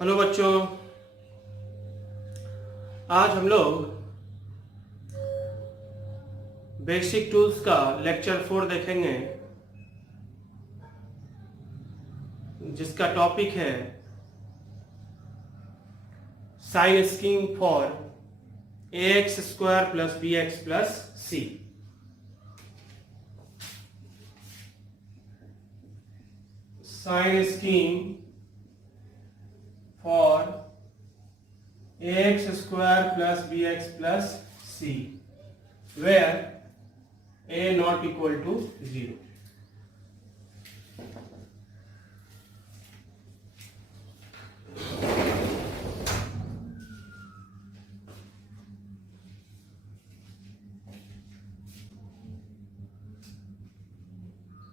Hello बच्चों, आज हम लोग बेसिक टूल्स का लेक्चर 4 देखेंगे, जिसका टॉपिक है sign scheme for ax square plus bx plus c। Sign scheme for ax square plus bx plus c where a not equal to 0।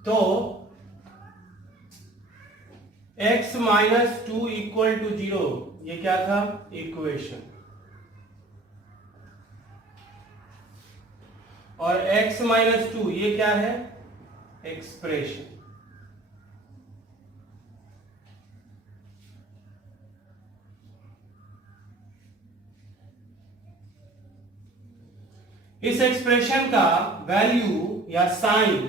तो x minus 2 equal to 0, ये क्या था? Equation. और x minus 2 ये क्या है? Expression. इस expression का वैल्यू या साइन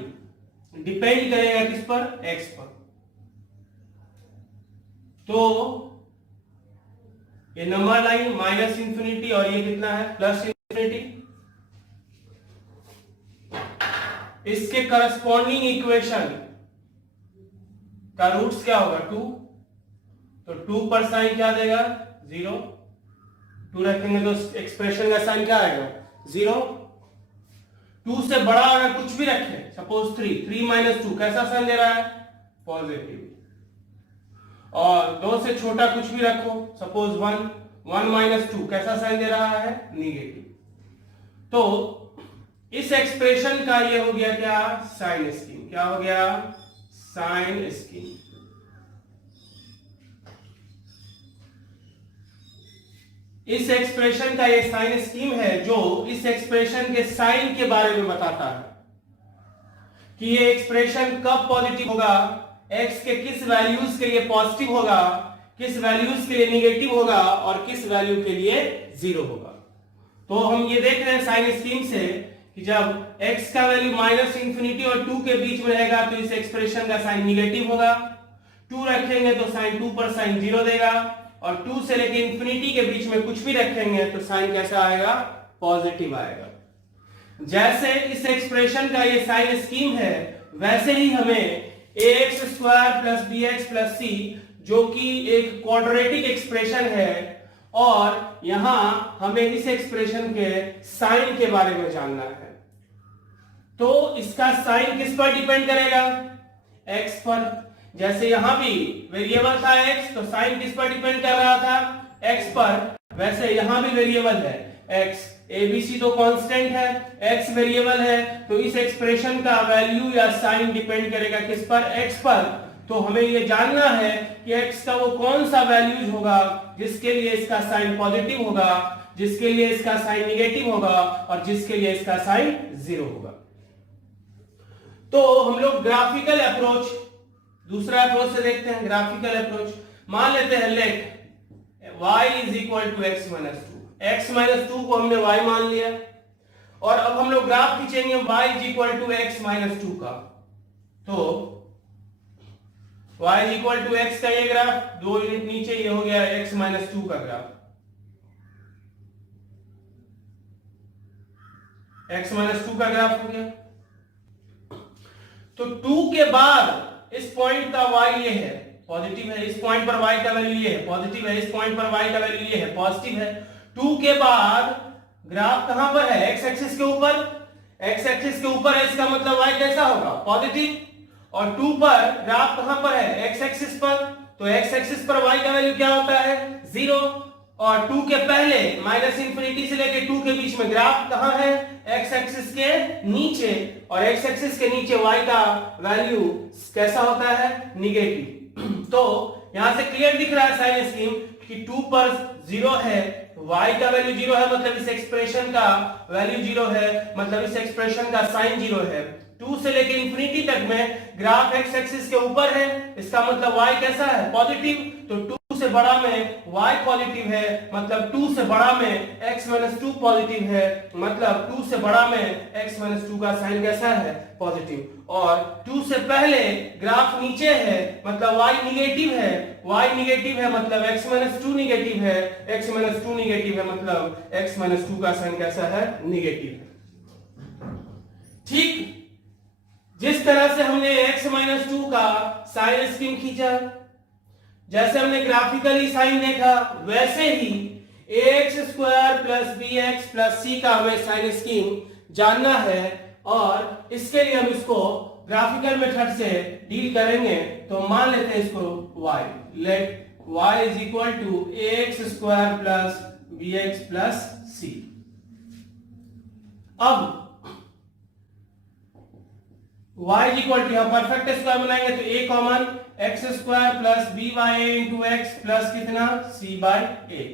डिपेंड करेगा किस पर? x पर। तो ये नंबर लाइन माइनस इंफिनिटी और ये कितना है? Plus infinity. इसके करस्पॉन्डिंग इक्वेशन का रूट्स क्या होगा? 2। तो 2 पर साइन क्या देगा? 0। 2 रखेंगे तो एक्सप्रेशन का साइन क्या आएगा? 0। 2 से बड़ा अगर कुछ भी रखें, सपोज 3 माइनस 2 कैसा साइन दे रहा है? पॉजिटिव। और 2 से छोटा कुछ भी रखो, सपोज 1 माइनस 2 कैसा साइन दे रहा है? निगेटिव। तो इस एक्सप्रेशन का ये हो गया क्या? Sign scheme. क्या हो गया? Sign scheme. इस एक्सप्रेशन का ये साइन स्कीम है जो इस एक्सप्रेशन के साइन के बारे में बताता है कि ये एक्सप्रेशन कब पॉजिटिव होगा, x के किस वैल्यूज के लिए पॉजिटिव होगा, किस वैल्यूज के लिए निगेटिव होगा और किस वैल्यू के लिए 0 होगा। तो हम ये देख रहे हैं साइन स्कीम से कि जब x का वैल्यू माइनस इंफिनिटी और 2 के बीच में रहेगा तो इस एक्सप्रेशन का साइन निगेटिव होगा। 2 रखेंगे तो साइन 2 पर साइन 0 देगा, और 2 से लेकर इंफिनिटी के बीच में कुछ भी रखेंगे तो साइन कैसा आएगा? पॉजिटिव आएगा। जैसे इस एक्सप्रेशन का ये साइन स्कीम है, वैसे ही हमें ax square plus bx plus c, जो कि एक क्वाड्रेटिक एक्सप्रेशन है, और यहां हमें इस एक्सप्रेशन के साइन के बारे में जानना है। तो इसका साइन किस पर डिपेंड करेगा? x पर। जैसे यहां भी वेरिएबल था x, तो साइन किस पर डिपेंड कर रहा था? x पर। वैसे यहां भी वेरिएबल है x, ABC तो कांस्टेंट है, x वेरिएबल है, तो इस एक्सप्रेशन का वैल्यू या साइन डिपेंड करेगा किस पर? x पर। तो हमें यह जानना है कि x का वो कौन सा वैल्यूज होगा जिसके लिए इसका साइन पॉजिटिव होगा, जिसके लिए इसका साइन निगेटिव होगा और जिसके लिए इसका साइन 0 होगा। तो हम लोग ग्राफिकल अप्रोच, दूसरा अप्रोच से देखते हैं। ग्राफिकल अप्रोच मान लेते हैं let y is equal to x minus 2। x minus 2 को हमने y मान लिया, और अब हम लोग ग्राफ खींचेंगे y is equal to x minus 2 का। तो y is equal to x का ये ग्राफ 2 यूनिट नीचे ये हो गया x माइनस 2 का ग्राफ। x माइनस 2 का ग्राफ हो गया। तो 2 के बाद इस पॉइंट का y ये है, पॉजिटिव है। इस पॉइंट पर y का वैल्यू ये है, पॉजिटिव है। इस पॉइंट पर y का वैल्यू ये है, पॉजिटिव है। 2 के बाद ग्राफ कहां पर है? x एक्सिस के ऊपर। x एक्सिस के ऊपर है, इसका मतलब y कैसा होगा? पॉजिटिव। और 2 पर ग्राफ कहां पर है? x एक्सिस पर। तो x एक्सिस पर y का वैल्यू क्या होता है? 0। और 2 के पहले माइनस इंफिनिटी से लेकर 2 के बीच में ग्राफ कहां है? x एक्सिस के नीचे, और x एक्सिस के नीचे y का वैल्यू कैसा होता है? निगेटिव। तो यहां से क्लियर दिख रहा है साइन स्कीम कि 2 पर 0 है, y का वैल्यू 0 है, मतलब इस एक्सप्रेशन का वैल्यू 0 है, मतलब इस एक्सप्रेशन का साइन 0 है। 2 से लेकर इंफिनिटी तक में ग्राफ x एक्सिस के ऊपर है, इसका मतलब y कैसा है? पॉजिटिव। तो 2 से बड़ा में y पॉजिटिव है, मतलब 2 से बड़ा में x माइनस 2 पॉजिटिव है, मतलब 2 से बड़ा में x माइनस 2 का साइन कैसा है, पॉजिटिव। और 2 से पहले ग्राफ नीचे है, मतलब y निगेटिव है, y निगेटिव है मतलब x माइनस 2 निगेटिव है, x माइनस 2 निगेटिव है मतलब x माइनस 2 का साइन कैसा है, निगेटिव है। ठीक जिस तरह से हमने x माइनस 2 का साइन स्कीम खींचा, जैसे हमने ग्राफिकली साइन देखा, वैसे ही ax square plus bx plus c का हमें साइन स्कीम जानना है, और इसके लिए हम इसको ग्राफिकल मेथड से डील करेंगे। तो मान लेते हैं इसको y, let y is equal to ax square plus bx plus c। अब y इज इक्वल टू, यहां परफेक्ट स्क्वायर बनाएंगे तो a common, x square plus b by a into x plus कितना, c by a,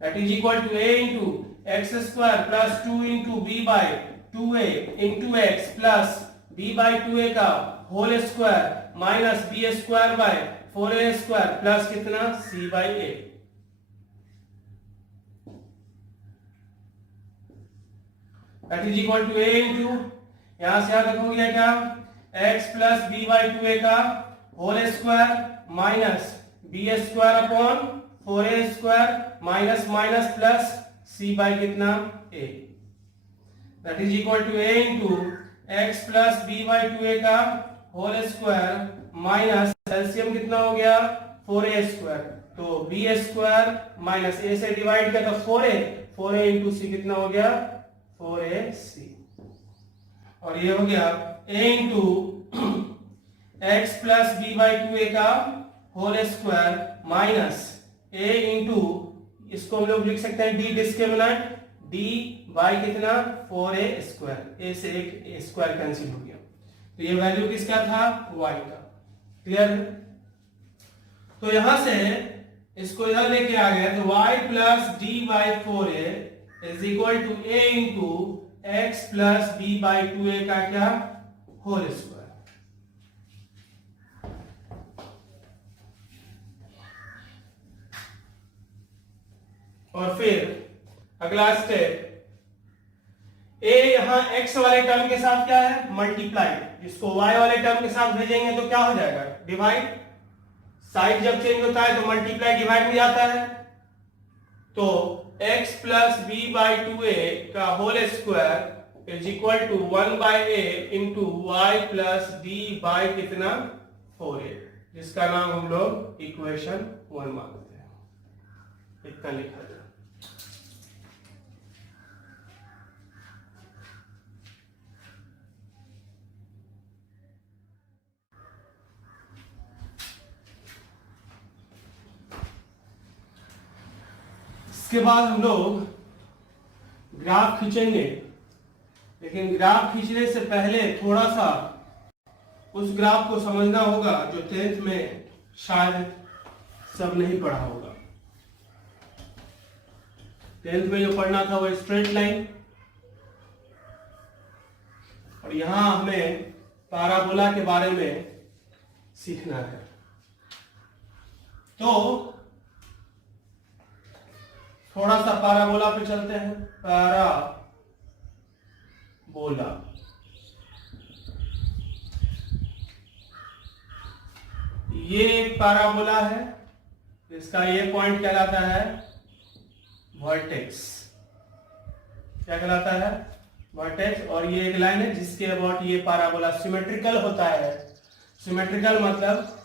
that is equal to a into x square plus 2 into b by 2a into x plus b by 2a का whole square minus b square by 4a square plus कितना, c by a। That is equal to a into, यहां से यहां तक हो गया क्या, x plus b by 2a का whole square minus b square upon 4a square minus minus plus c by कितना, a, that is equal to a into x plus b by 2a का होल स्क्वायर माइनस एलसीएम कितना हो गया, 4a square, तो b square minus a से divide किया तो 4a into c कितना हो गया, 4ac, और ये हो गया a into x plus b by 2a का whole square minus a into, इसको हम लोग लिख सकते हैं d डिस्क्रिमिनेंट, d बाई कितना, 4a स्क्वायर, a से एक स्क्वायर कैंसिल हो गया, तो ये वैल्यू किसका था, y का। क्लियर है? तो यहां से इसको इधर लेके आ गए तो y plus d by 4a is equal to a into x plus b by 2a का क्या, होल स्क्वायर। और फिर अगला स्टेप, a यहां x वाले टर्म के साथ क्या है, मल्टीप्लाई, जिसको y वाले टर्म के साथ भेजेंगे तो क्या हो जाएगा, डिवाइड, साइड जब चेंज होता है तो मल्टीप्लाई डिवाइड में जाता है, तो x plus b by 2a का whole square is equal to 1 by a into y plus d by कितना, 4a, जिसका नाम हम लोग इक्वेशन 1 मानते हैं। इतना लिखा जाए। इसके बाद हम लोग ग्राफ खींचेंगे, लेकिन ग्राफ खींचने से पहले थोड़ा सा उस ग्राफ को समझना होगा जो 10th में शायद सब नहीं पढ़ा होगा। 10th में जो पढ़ना था वो स्ट्रेट लाइन, और यहां हमें पैराबोला के बारे में सीखना है। तो थोड़ा सा पैराबोला पे चलते हैं। पैराबोला, ये एक पैराबोला है, इसका ये पॉइंट कहलाता है वर्टेक्स। क्या कहलाता है, वर्टेक्स। और ये एक लाइन है जिसके अबाउट ये पैराबोला सिमेट्रिकल होता है। सिमेट्रिकल मतलब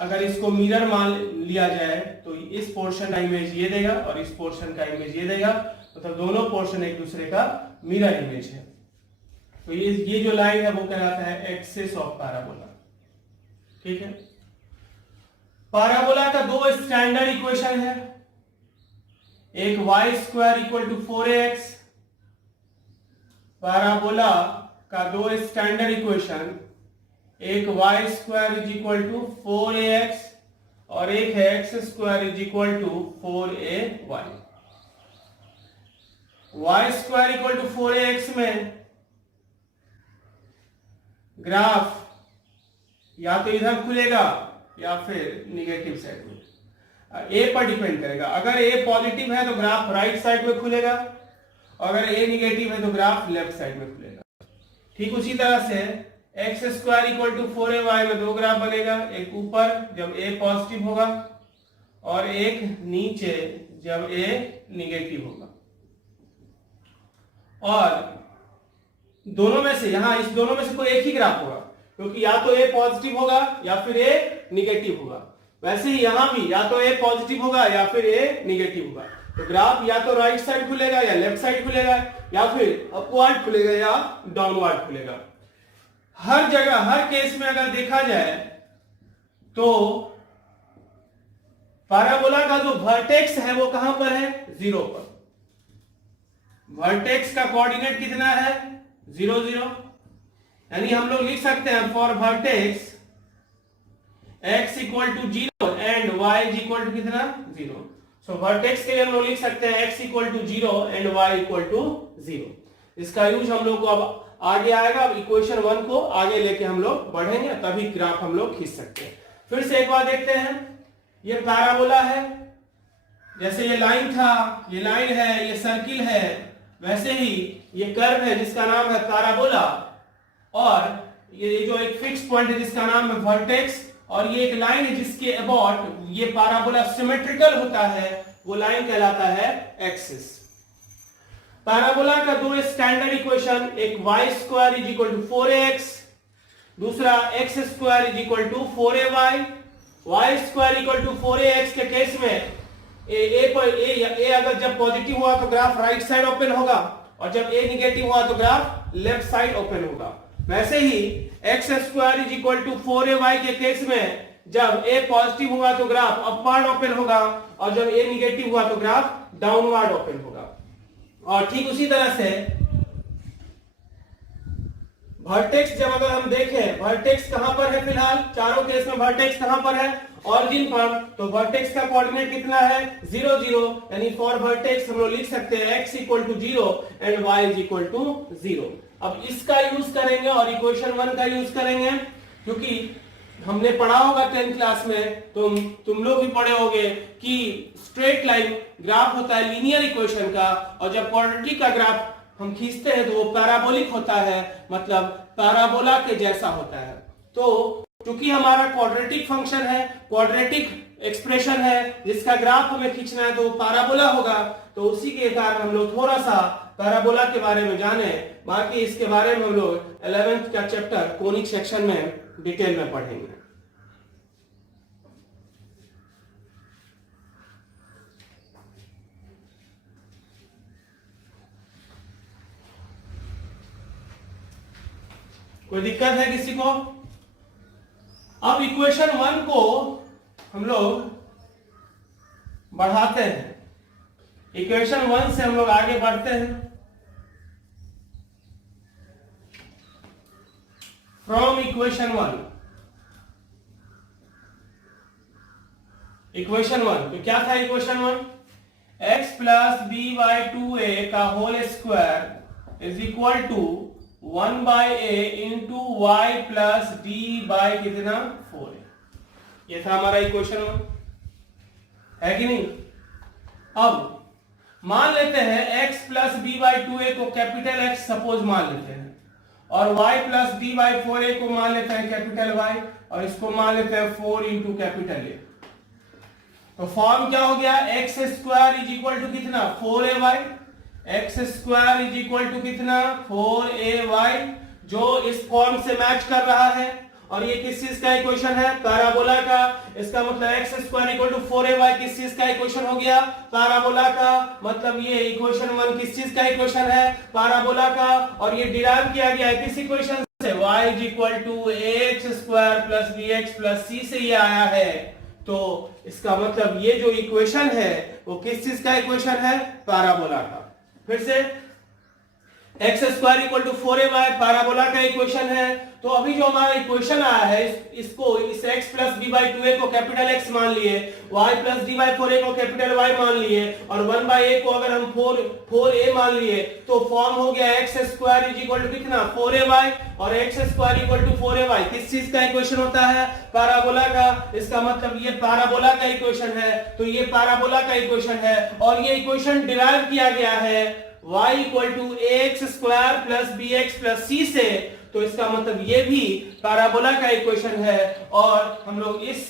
अगर इसको मिरर मान लिया जाए तो इस पोर्शन का इमेज ये देगा और इस पोर्शन का इमेज ये देगा, मतलब दोनों पोर्शन एक दूसरे का मिरर इमेज है। तो ये जो लाइन है वो कहलाता है एक्सिस ऑफ पैराबोला। ठीक है। पैराबोला का दो स्टैंडर्ड इक्वेशन है, एक y square equal to 4ax। Parabola का दो स्टैंडर्ड इक्वेशन, एक y square is equal to 4ax और एक है x square is equal to 4ay। y square equal to 4ax में ग्राफ या तो इधर खुलेगा या फिर निगेटिव साइड में। ए पर डिपेंड करेगा। अगर ए पॉजिटिव है तो ग्राफ राइट साइड में खुलेगा, अगर ए निगेटिव है तो ग्राफ लेफ्ट साइड में खुलेगा। ठीक उसी तरह से x square equal to 4ay में दो ग्राफ बनेगा, एक ऊपर जब ए पॉजिटिव होगा और एक नीचे जब ए निगेटिव होगा। और दोनों में से यहां इस दोनों में से कोई एक ही ग्राफ होगा, क्योंकि या तो ए पॉजिटिव होगा या फिर ए निगेटिव होगा। वैसे ही यहां भी या तो ए पॉजिटिव होगा या फिर ए निगेटिव होगा। तो ग्राफ या तो राइट साइड खुलेगा या लेफ्ट साइड खुलेगा, या फिर अपवर्ड खुलेगा या डाउनवर्ड खुलेगा। हर जगह हर केस में अगर देखा जाए तो पैराबोला का जो वर्टेक्स है वो कहां पर है? 0 पर। वर्टेक्स का कोऑर्डिनेट कितना है? 0 0। यानी हम लोग लिख सकते हैं for vertex x equal to 0 and y is equal to कितना? 0। सो वर्टेक्स के लिए हम लोग लिख सकते हैं x equal to 0 and y equal to 0। इसका यूज हम लोग को अब आगे आएगा। अब इक्वेशन 1 को आगे लेके हम लोग बढ़ेंगे, तभी ग्राफ हम लोग खींच सकते हैं। फिर से एक बार देखते हैं, ये पैराबोला है, जैसे ये लाइन था, ये लाइन है, ये सर्किल है, वैसे ही ये कर्व है जिसका नाम है पैराबोला, और ये जो एक फिक्स पॉइंट है जिसका नाम है वर्टेक्स, और ये एक लाइन है जिसके अबाउट ये पैराबोला सिमेट्रिकल होता है, वो लाइन कहलाता है एक्सिस। पैराबोला का दो स्टैंडर्ड इक्वेशन, एक y square is equal to 4ax, दूसरा x square is equal to 4ay। y square equal to 4ax के केस में ए अगर जब पॉजिटिव हुआ तो ग्राफ राइट साइड ओपन होगा, और जब ए निगेटिव हुआ तो ग्राफ लेफ्ट साइड ओपन होगा। वैसे ही x square is equal to 4ay के केस में जब a पॉजिटिव हुआ तो ग्राफ अपवर्ड ओपन होगा, और जब a निगेटिव हुआ तो ग्राफ डाउनवर्ड ओपन होगा। और ठीक उसी तरह से वर्टेक्स जब अगर हम देखें, वर्टेक्स कहां पर है? फिलहाल चारों केस में वर्टेक्स कहां पर है? ऑरिजिन पर। तो वर्टेक्स का कोऑर्डिनेट कितना है? 0 0। यानी फॉर वर्टेक्स हम लोग लिख सकते हैं x equal to 0 and y is equal to 0। अब इसका यूज करेंगे और इक्वेशन 1 का यूज करेंगे, क्योंकि हमने पढ़ा होगा 10th क्लास में, तुम लोग भी पढ़े होगे कि स्ट्रेट लाइन ग्राफ होता है लीनियर इक्वेशन का, और जब क्वाड्रेटिक का ग्राफ हम खींचते हैं तो वो पैराबोलिक होता है, मतलब पैराबोला के जैसा होता है। तो क्योंकि हमारा क्वाड्रेटिक फंक्शन है, क्वाड्रेटिक एक्सप्रेशन है जिसका ग्राफ हमें खींचना है, तो वो पैराबोला होगा। तो उसी के कारण हम लोग थोड़ा सा पैराबोला के बारे में जाने, बाकी इसके बारे में हम लोग 11th का चैप्टर कोनिक सेक्शन में डिटेल में पढ़ेंगे। कोई दिक्कत है किसी को? अब इक्वेशन 1 को हम लोग बढ़ाते हैं, इक्वेशन 1 से हम लोग आगे बढ़ते हैं। फ्रॉम इक्वेशन 1, इक्वेशन 1 तो क्या था? Equation 1 x plus b by 2a का whole square is equal to 1 by a into y plus d by कितना? 4a। ये था हमारा इक्वेशन 1, है कि नहीं? अब मान लेते हैं x plus b by 2a को कैपिटल X सपोज मान लेते हैं, और y plus d by 4a को मान लेते हैं कैपिटल Y, और इसको मान लेते हैं 4 इंटू कैपिटल A। तो फॉर्म क्या हो गया? X square is equal to कितना? 4ay। X square is equal to कितना? 4ay, जो इस फॉर्म से मैच कर रहा है। और ये किस चीज का इक्वेशन है? पैराबोला का। इसका मतलब x square equal to 4ay किस चीज का इक्वेशन हो गया? पैराबोला का। मतलब ये इक्वेशन 1 किस चीज का इक्वेशन है? पैराबोला का। और ये डिराइव किया गया है किस इक्वेशन से? y is equal to ax square plus bx plus c से ये आया है। तो इसका मतलब ये जो इक्वेशन है वो किस चीज का इक्वेशन है? पैराबोला का। फिर से x square equal to 4ay parabola का इक्वेशन है। तो अभी जो हमारा इक्वेशन आया है इसको इस x plus b by 2a को कैपिटल x मान लिए, y plus d by 4a को कैपिटल y मान लिए और 1 बाई a को अगर हम 4a मान लिए तो फॉर्म हो गया x square is equal to कितना 4ay और x square equal to 4ay। किस चीज का इक्वेशन होता है? पैराबोला का। इसका मतलब ये पैराबोला का इक्वेशन है। तो ये पैराबोला का इक्वेशन है और ये इक्वेशन डिराइव किया गया है y equal to ax square plus bx plus c से। तो इसका मतलब ये भी पैराबोला का इक्वेशन है और हम लोग इस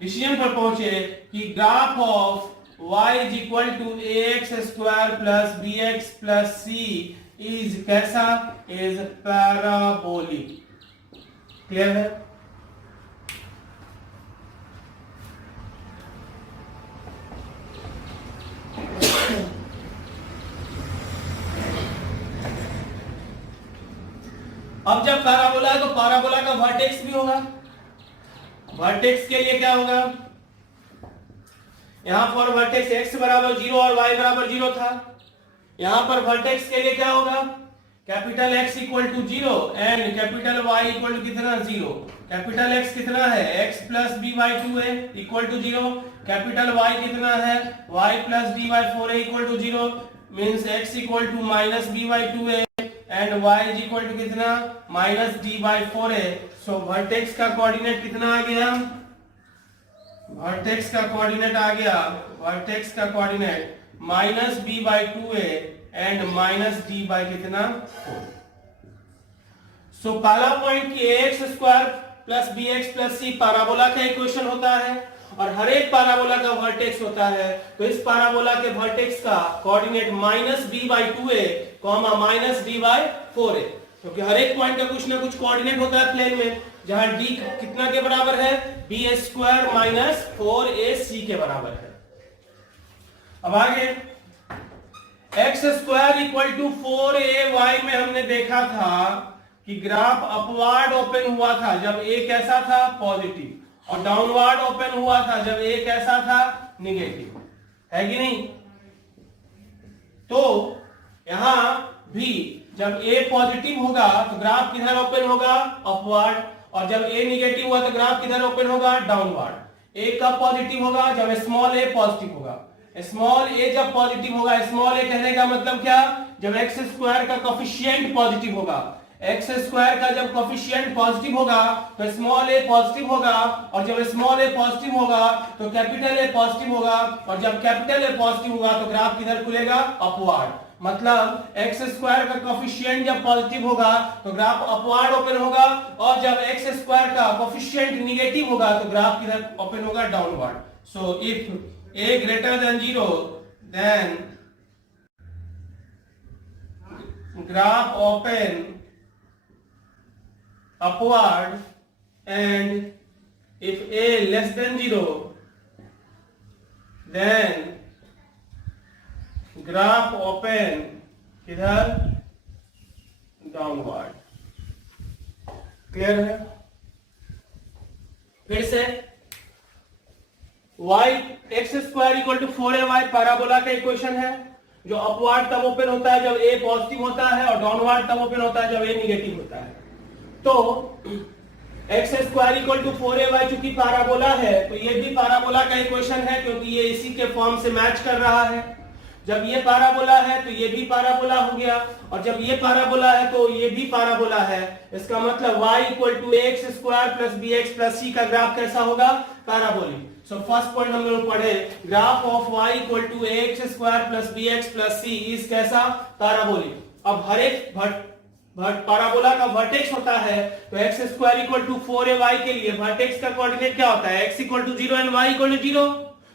डिसीजन पर पहुंचे कि graph of y is equal to ax square plus bx plus c is कैसा? Is parabolic. क्लियर है? अब जब पैराबोला है तो पैराबोला का वर्टेक्स भी होगा। वर्टेक्स के लिए क्या होगा? यहां पर वर्टेक्स x बराबर 0 और y बराबर 0 था। यहां पर वर्टेक्स के लिए क्या होगा? Capital X equal to 0 and capital Y equal to कितना? 0। कैपिटल X कितना है? x plus b by 2a equal to 0। Capital Y कितना है? y plus d by 4a equal to 0 means x equal to minus b by 2a and y is equal to कितना? Minus d by 4a। So vertex का coordinate कितना आ गया? Vertex का coordinate आ गया, vertex का coordinate minus b by 2a and minus d by कितना? 4। सो पहला पॉइंट कि ax square plus bx plus c parabola का इक्वेशन होता है और हर एक पैराबोला का वर्टेक्स होता है। तो इस पैराबोला के वर्टेक्स का coordinate minus b by 2a comma minus d by 4a, क्योंकि हर एक पॉइंट का कुछ ना कुछ कोऑर्डिनेट होता है प्लेन में, जहां d कितना के बराबर है? b स्क्वायर माइनस 4ac के बराबर है। अब आगे x square equal to 4ay में हमने देखा था कि ग्राफ अपवार्ड ओपन हुआ था जब a कैसा था? पॉजिटिव, और डाउनवर्ड ओपन हुआ था जब a कैसा था? निगेटिव, है कि नहीं? तो यहां भी जब a पॉजिटिव होगा तो ग्राफ किधर ओपन होगा? अपवर्ड, और जब a निगेटिव हुआ तो ग्राफ किधर ओपन होगा? डाउनवर्ड। a कब पॉजिटिव होगा? जब स्मॉल a पॉजिटिव होगा। स्मॉल a जब पॉजिटिव होगा, स्मॉल a कहने का मतलब क्या? जब एक्स स्क्वायर का कोफिशिएंट पॉजिटिव होगा। एक्स स्क्वायर का जब कोफिशिएंट पॉजिटिव होगा तो स्मॉल a पॉजिटिव होगा, और जब स्मॉल a पॉजिटिव होगा तो कैपिटल A पॉजिटिव होगा, और जब कैपिटल A पॉजिटिव होगा तो ग्राफ किधर खुलेगा? अपवर्ड। मतलब एक्स स्क्वायर का कोफिशिएंट जब पॉजिटिव होगा तो ग्राफ अपवर्ड ओपन होगा, और जब एक्स स्क्वायर का कोफिशिएंट निगेटिव होगा तो ग्राफ किधर ओपन होगा? Downward. So if a greater than 0 then graph open upward, and if a less than 0 then graph open किधर? डाउनवर्ड। क्लियर है? फिर से y x square equal to 4ay parabola का equation है, जो अपवर्ड तब ओपन होता है जब a पॉजिटिव होता है, और डाउनवर्ड तब ओपन होता है जब a निगेटिव होता है। तो x square equal to 4ay चूंकि पैराबोला है तो ये भी पैराबोला का इक्वेशन है, क्योंकि ये इसी के फॉर्म से मैच कर रहा है। जब ये पैराबोला है तो ये भी पैराबोला हो गया, और जब ये पैराबोला है तो ये भी पैराबोला है। इसका मतलब y equal to x square plus bx plus c का ग्राफ कैसा होगा? पैराबोलिक। सो फर्स्ट पॉइंट हम लोग पढ़े, graph of y equal to x square plus bx plus c is कैसा? पैराबोलिक। अब हर एक पैराबोला का वर्टेक्स होता है, तो x square equal to 4ay के लिए वर्टेक्स का कोऑर्डिनेट क्या होता है? x equal to 0 and y equal to 0।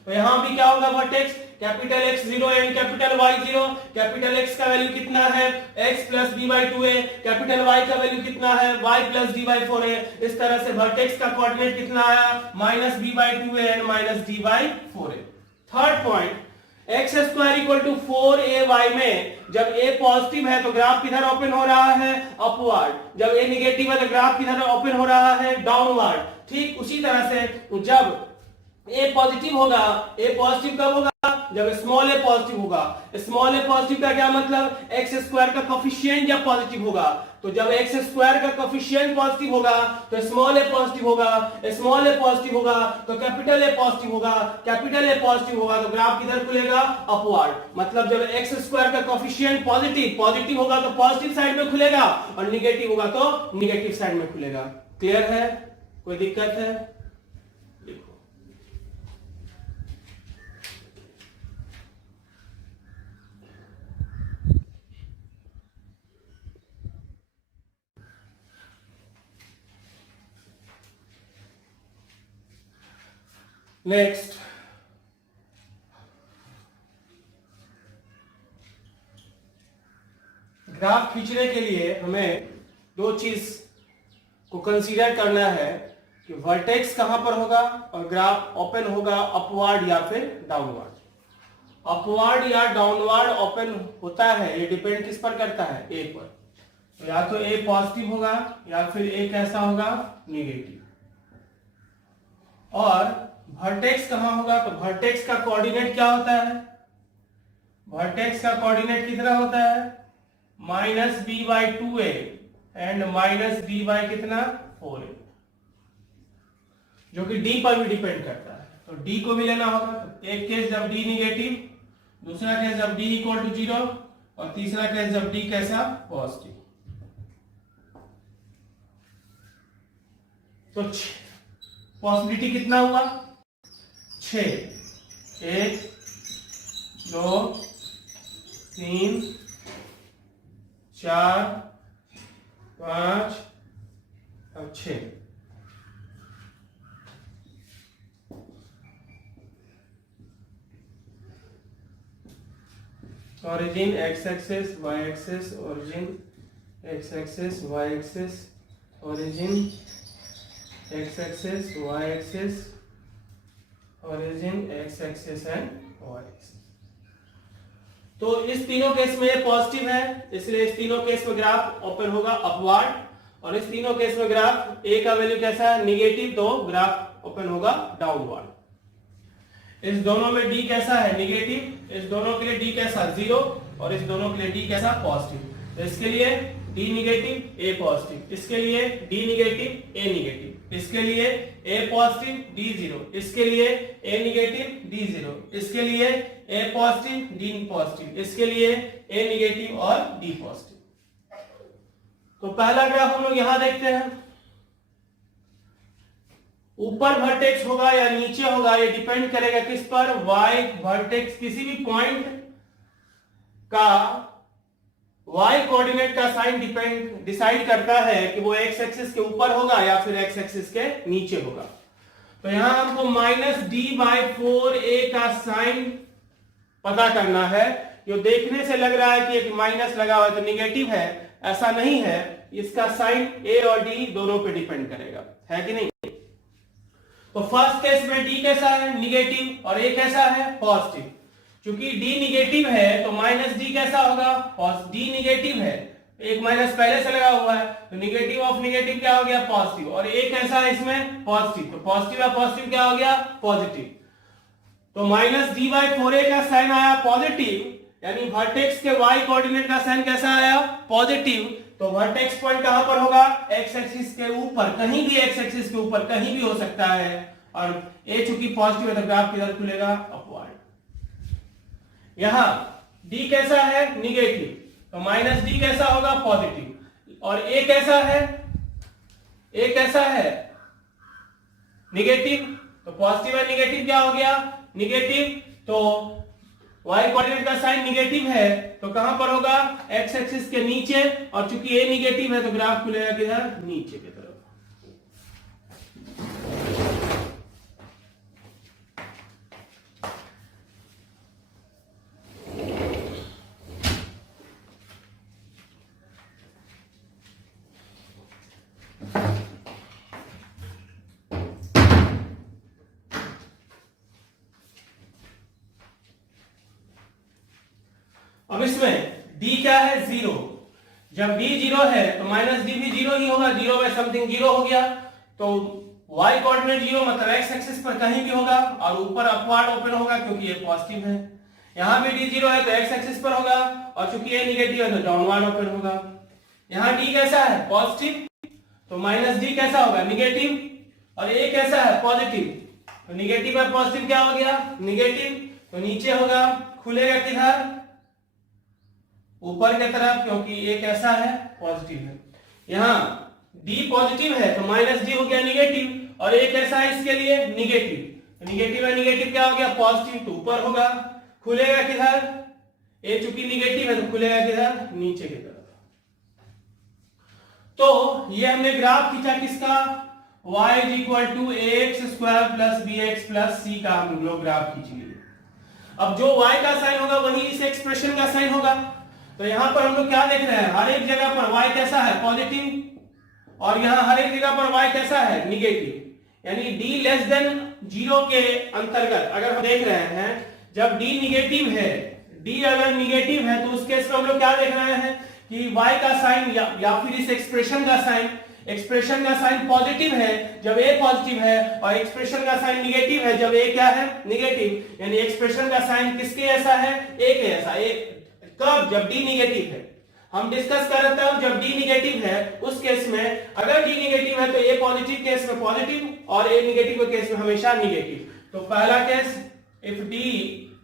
तो यहां भी क्या होगा? Vertex capital X 0 and capital Y 0। Capital X का वैल्यू कितना है? x plus b by 2a। Capital Y का वैल्यू कितना है? y plus d by 4a। इस तरह से वर्टेक्स का कोऑर्डिनेट कितना आया? Minus b by 2a and minus d by 4a। Third point, x square equal to 4ay में जब a पॉजिटिव है तो ग्राफ किधर ओपन हो रहा है? अपवर्ड। जब a निगेटिव है तो ग्राफ किधर ओपन हो रहा है? डाउनवर्ड। ठीक उसी तरह से जब a पॉजिटिव होगा, a पॉजिटिव कब होगा? जब स्मॉल ए पॉजिटिव होगा। स्मॉल ए पॉजिटिव का क्या मतलब, एक्स स्क्वायर का कोफिशिएंट जब पॉजिटिव होगा, तो जब एक्स स्क्वायर का कोफिशिएंट पॉजिटिव होगा तो स्मॉल ए पॉजिटिव होगा, स्मॉल ए पॉजिटिव होगा तो कैपिटल ए पॉजिटिव होगा, कैपिटल ए पॉजिटिव होगा तो ग्राफ किधर खुलेगा, अपवर्ड। मतलब जब एक्स स्क्वायर का कोफिशिएंट पॉजिटिव होगा तो पॉजिटिव साइड में खुलेगा और निगेटिव होगा तो निगेटिव साइड में खुलेगा। क्लियर है, कोई दिक्कत है? देखो नेक्स्ट, ग्राफ खींचने के लिए हमें दो चीज को कंसीडर करना है कि वर्टेक्स कहां पर होगा और ग्राफ ओपन होगा अपवर्ड या फिर डाउनवर्ड। अपवर्ड या डाउनवर्ड ओपन होता है, ये डिपेंड किस पर करता है, ए पर। तो या तो ए पॉजिटिव होगा या फिर ए कैसा होगा, निगेटिव। और वर्टेक्स कहां होगा, तो वर्टेक्स का कोऑर्डिनेट क्या होता है, वर्टेक्स का कोऑर्डिनेट कितना होता है, -b/2a एंड -b/ कितना 4a, जो कि d पर भी डिपेंड करता है। तो d को भी लेना होगा। तो एक केस जब d निगेटिव, दूसरा केस जब d = 0 और तीसरा केस जब d कैसा, पॉजिटिव। तो पॉसिबिलिटी कितना हुआ, 6, 1 2 3 4 5 और 6। Origin x axis, y axis, origin x axis, y axis, origin x axis, y axis, origin x axis and y axis. तो इस तीनों केस में पॉजिटिव है, इसलिए इस तीनों केस में ग्राफ ओपन होगा अपवर्ड, और इस तीनों केस में ग्राफ ए का वैल्यू कैसा है, निगेटिव, तो ग्राफ ओपन होगा डाउनवर्ड। इस दोनों में डी कैसा है, निगेटिव, इस दोनों के लिए डी कैसा, 0, और इस दोनों के लिए डी कैसा, पॉजिटिव। तो इसके लिए डी निगेटिव, ए पॉजिटिव, इसके लिए डी निगेटिव, ए निगेटिव, इसके लिए ए पॉजिटिव, डी 0, इसके लिए ए निगेटिव, डी 0, इसके लिए ए पॉजिटिव, डी पॉजिटिव, इसके लिए ए निगेटिव और डी पॉजिटिव। तो पहला ग्राफ हम लोग यहां देखते हैं। ऊपर वर्टेक्स होगा या नीचे होगा, ये डिपेंड करेगा किस पर, वाई वर्टेक्स किसी भी पॉइंट का वाई कोऑर्डिनेट का साइन डिसाइड करता है कि वो एक्स एक्सिस के ऊपर होगा या फिर एक्स एक्सिस के नीचे होगा। तो यहां हमको -d/4a का साइन पता करना है। जो देखने से लग रहा है कि एक माइनस लगा हुआ है तो निगेटिव है, ऐसा नहीं है। इसका साइन ए और डी दोनों पे डिपेंड करेगा, है कि नहीं। तो फर्स्ट केस में डी कैसा है, निगेटिव, और ए कैसा है, पॉजिटिव। चूंकि डी निगेटिव है तो -d कैसा होगा, डी निगेटिव है, एक माइनस पहले से लगा हुआ है, तो निगेटिव ऑफ निगेटिव क्या हो गया, पॉजिटिव। और ए कैसा है इसमें, पॉजिटिव, तो पॉजिटिव या पॉजिटिव क्या हो गया, पॉजिटिव। तो -d/4a का साइन आया पॉजिटिव, यानी वर्टेक्स के y कोऑर्डिनेट का साइन कैसा आया, पॉजिटिव। तो वर्टेक्स पॉइंट कहां पर होगा, एक्स एक्सिस के ऊपर, कहीं भी एक्स एक्सिस के ऊपर कहीं भी हो सकता है। और a चूंकि पॉजिटिव है तो ग्राफ किधर खुलेगा, अपवर्ड। यहां d कैसा है, निगेटिव, तो -d कैसा होगा, पॉजिटिव। और a कैसा है, a कैसा है, निगेटिव, तो पॉजिटिव है निगेटिव क्या हो गया, निगेटिव। तो y कोऑर्डिनेट का साइन निगेटिव है तो कहां पर होगा, x एक्सिस के नीचे, और चूंकि a निगेटिव है तो ग्राफ खुलेगा किधर, नीचे की तरफ। अब इसमें d क्या है, 0। जब d 0 है तो -d भी 0 ही होगा, 0 में समथिंग 0 हो गया। तो y कोऑर्डिनेट 0 मतलब x एक्सिस पर कहीं भी होगा, और ऊपर अपवर्ड ओपन होगा क्योंकि ये पॉजिटिव है। यहाँ भी डी जीरो है तो एक्स एक्सिस पर होगा, और चूंकि ए निगेटिव है तो डाउनवर्ड ओपन होगा। यहाँ डी कैसा है पॉजिटिव, तो माइनस डी कैसा होगा निगेटिव, और ए कैसा है पॉजिटिव, तो निगेटिव और पॉजिटिव क्या हो गया निगेटिव, तो नीचे होगा खुलेगा किधर ऊपर की तरफ, क्योंकि ए कैसा है पॉजिटिव है। यहाँ डी पॉजिटिव है तो माइनस डी हो गया निगेटिव, और ए कैसा है इसके लिए निगेटिव, निगेटिव है निगेटिव क्या हो गया पॉजिटिव, तो ऊपर होगा, खुलेगा किधर, ए चूंकि निगेटिव है तो खुलेगा किधर नीचे की तरफ। तो ये हमने ग्राफ खींचा किसका, y is equal to ax square plus bx plus c का हम लोग ग्राफ खींच लिए। अब जो y का साइन होगा वही इस एक्सप्रेशन का साइन होगा। तो यहां पर हम लोग क्या देख रहे हैं, हर एक जगह पर y कैसा है पॉजिटिव, और यहां हर एक जगह पर y कैसा है निगेटिव, यानी d लेस देन 0 के अंतर्गत अगर हम देख रहे हैं, जब d निगेटिव है, d अगर निगेटिव है तो उस केस में हम लोग क्या देख रहे हैं कि y का साइन या फिर इस एक्सप्रेशन का साइन पॉजिटिव है जब a पॉजिटिव है, और एक्सप्रेशन का साइन निगेटिव है जब a क्या है निगेटिव, यानी एक्सप्रेशन का साइन किसके जैसा है a के जैसा। कब, जब d निगेटिव है। हम डिस्कस कर रहे थे जब d निगेटिव है उस केस में, अगर d निगेटिव है तो a पॉजिटिव केस में पॉजिटिव और a निगेटिव के केस में हमेशा निगेटिव। तो पहला case if d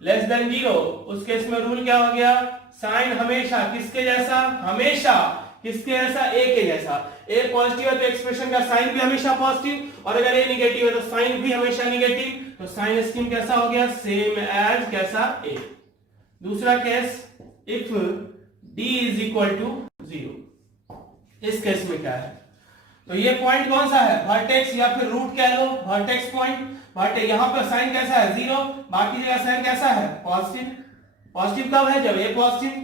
less than 0, उस केस में रूल क्या हो गया, साइन हमेशा किसके जैसा, हमेशा किसके जैसा a के जैसा। a पॉजिटिव है तो एक्सप्रेशन का साइन भी हमेशा पॉजिटिव, और अगर a निगेटिव है तो साइन भी हमेशा निगेटिव, तो साइन स्कीम कैसा हो गया सेम एज कैसा a। दूसरा case if d is equal to 0, इस केस में क्या है, तो ये पॉइंट कौन सा है वर्टेक्स या फिर रूट कह लो, वर्टेक्स पॉइंट। बट यहाँ पर साइन कैसा है 0, बाकी जगह साइन कैसा है पॉजिटिव। पॉजिटिव कब है जब a पॉजिटिव,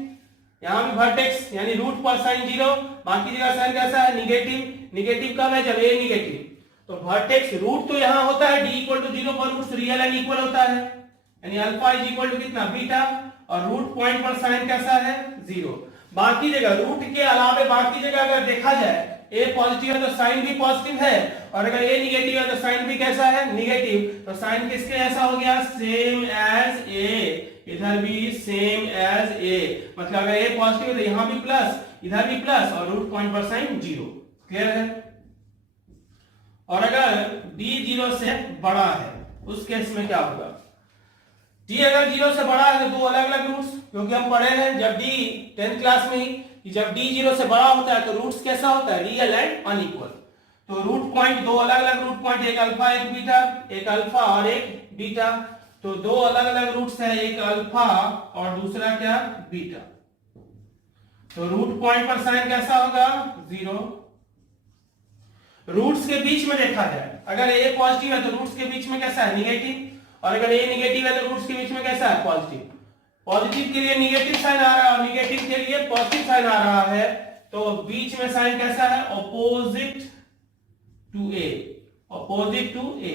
यहाँ भी वर्टेक्स यानी रूट पर साइन 0, बाकी जगह साइन कैसा है निगेटिव। निगेटिव कब है जब a निगेटिव। तो वर्टेक्स रूट तो यहाँ होता है d इक्वल टू 0 पर रूट रियल एंड इक्वल होता है, यानी अल्फा इज इक्वल टू कितना बीटा, और रूट पॉइंट पर साइन कैसा है 0। बाकी जगह रूट के अलावे बाकी जगह अगर देखा जाए a पॉजिटिव है तो साइन भी पॉजिटिव है, और अगर a निगेटिव है तो साइन भी कैसा है निगेटिव। तो साइन किसके ऐसा हो गया सेम एज a, इधर भी सेम एज a, मतलब अगर a पॉजिटिव है तो यहां भी प्लस इधर भी प्लस, और रूट पॉइंट पर साइन 0। क्लियर है। और अगर d 0 से बड़ा है उस केस में क्या होगा, d अगर 0 से बड़ा है तो दो अलग अलग रूट्स, क्योंकि हम पढ़े हैं जब d 10th क्लास में ही कि जब d 0 से बड़ा होता है तो रूट्स कैसा होता है रियल एंड अनइक्वल। तो रूट पॉइंट दो अलग अलग रूट पॉइंट, एक अल्फा एक बीटा, एक अल्फा और एक बीटा, तो दो अलग अलग रूट्स है, एक अल्फा और दूसरा क्या बीटा। तो रूट पॉइंट पर साइन कैसा होगा 0। रूट्स के बीच में देखा जाए अगर a पॉजिटिव है तो रूट्स के बीच में कैसा है निगेटिव, और अगर a निगेटिव है तो रूट्स के बीच में कैसा है पॉजिटिव। पॉजिटिव के लिए निगेटिव साइन आ रहा है और निगेटिव के लिए पॉजिटिव साइन आ रहा है, तो बीच में साइन कैसा है opposite to a, opposite to a।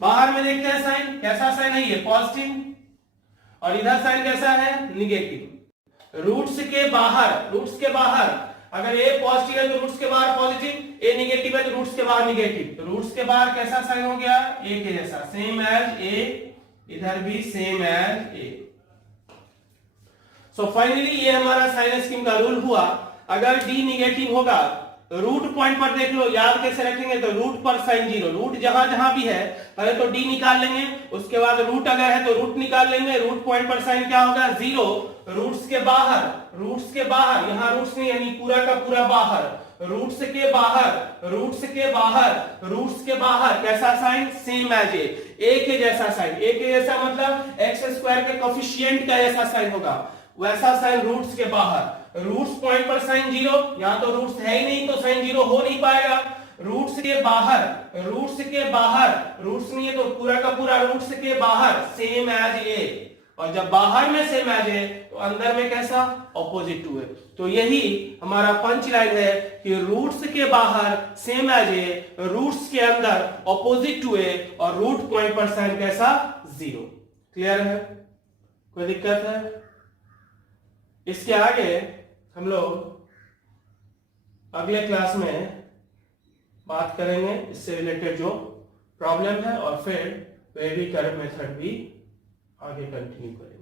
बाहर में देखते हैं साइन कैसा साइन है ये पॉजिटिव, और इधर साइन कैसा है निगेटिव। रूट्स के बाहर अगर a पॉजिटिव है तो रूट्स के बाहर पॉजिटिव, a निगेटिव है तो रूट्स के बाहर निगेटिव। तो रूट्स के बाहर कैसा साइन हो गया a के जैसा सेम एज a, इधर भी same as a। So finally ये हमारा साइन स्कीम का रूल हुआ। अगर d निगेटिव होगा रूट पॉइंट पर देख लो, याद कैसे रखेंगे, तो रूट पर साइन 0, रूट जहां जहां भी है पहले तो d निकाल लेंगे, उसके बाद रूट अगर है तो रूट निकाल लेंगे। रूट पॉइंट पर साइन क्या होगा 0। रूट्स के बाहर यहाँ रूट्स नहीं यानी पूरा का पूरा बाहर, रूट्स के बाहर कैसा साइन सेम एज a के जैसा साइन। a के जैसा मतलब एक्स स्क्वायर के कोफिशिएंट का जैसा साइन होगा, वैसा साइन रूट्स के बाहर। रूट्स पॉइंट पर साइन 0, यहां तो रूट्स है ही नहीं तो साइन 0 हो नहीं पाएगा। रूट्स के बाहर रूट्स नहीं है तो पूरा का पूरा रूट्स के बाहर सेम एज a, और जब बाहर में सेम एज a तो अंदर में कैसा ऑपोजिट टू है। तो यही हमारा पंच लाइन है कि रूट्स के बाहर सेम एज a, रूट्स के अंदर ऑपोजिट टू a, और रूट पॉइंट पर साइन कैसा 0। क्लियर है, कोई दिक्कत है? इसके आगे हम लोग अगले क्लास में बात करेंगे इससे रिलेटेड जो प्रॉब्लम है, और फिर वेरी कर्व मेथड भी आगे कंटिन्यू करेंगे।